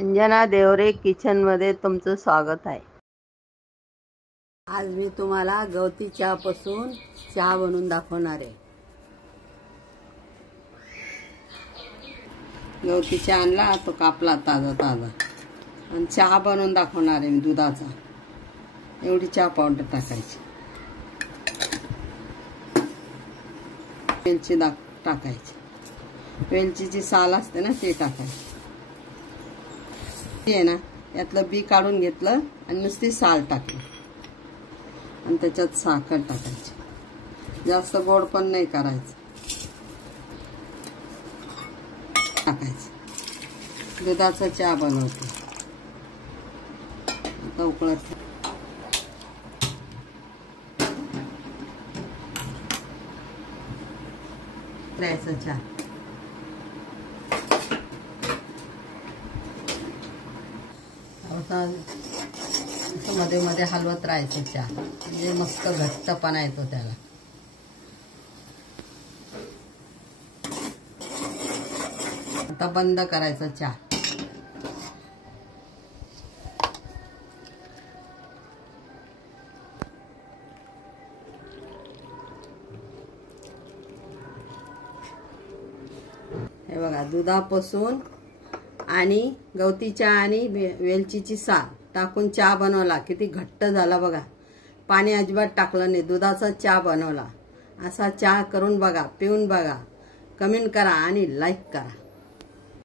Anjana Deore kitchen मध्ये तुमचं स्वागत आहे। आज मी तुम्हाला गवती चहापासून चहा बनवून दाखवणार आहे। गवती चहा आणला, तो कापला ताजा ताजा आणि चहा बनवून दाखवणार आहे मी दुधाचा। एवढी चहा पावडर टाकायची, वेलची टाकायची, वेलचीची साल असते ना ते टाकायची आहे ना। यातलं बी काढून घेतलं आणि नुसती साल टाकली आणि त्याच्यात साखर टाकायची। जास्त गोड पण नाही करायचं, टाकायचं। दुधाचा चहा बनवते आता उकळत राहायचा चहा। मध्ये मध्ये हलवत राहायचं चहा, म्हणजे मस्त घट्टपणा येतो त्याला। आता बंद करायचा चहा। हे बघा, दुधापासून आणि गवती चहा आणि वेलचीची साल टाकून चहा बनवला। किती घट्ट झाला बघा, पाणी अजिबात टाकलं नाही, दुधाचा चहा बनवला। असा चहा करून बघा, पिऊन बघा, कमेंट करा आणि लाईक करा।